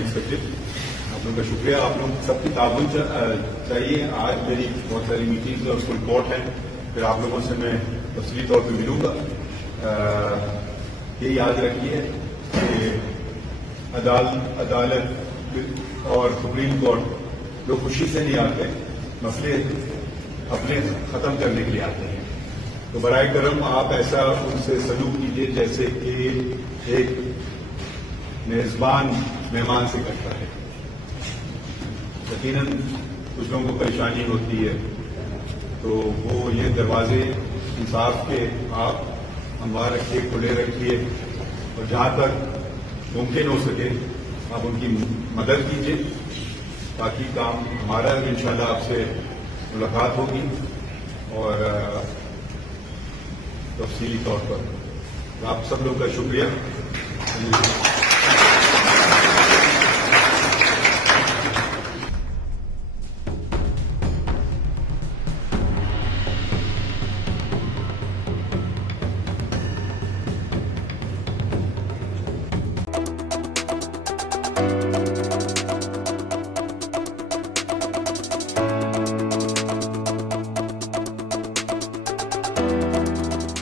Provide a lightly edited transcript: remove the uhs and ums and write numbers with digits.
Unexpected. आप लोगों का शुक्रिया, आप लोग सबकी ताउन चाहिए। आज मेरी बहुत सारी मीटिंग्स और फुल कोर्ट है, फिर आप लोगों से मैं तफसीली तौर पर मिलूंगा। ये याद रखिए कि अदालत और सुप्रीम कोर्ट लोग खुशी से नहीं आते, मसले अपने खत्म करने के लिए आते हैं। तो बराए करम आप ऐसा उनसे सलूक कीजिए जैसे कि एक मेजबान मेहमान से करता है। यकीनन कुछ लोगों को परेशानी होती है, तो वो ये दरवाजे इंसाफ के आप हमवार रखिए, खुले रखिए, और जहां तक मुमकिन हो सके आप उनकी मदद कीजिए, ताकि काम हमारा इंशाल्लाह आपसे मुलाकात होगी और तफसीली तौर पर। आप सब लोग का शुक्रिया।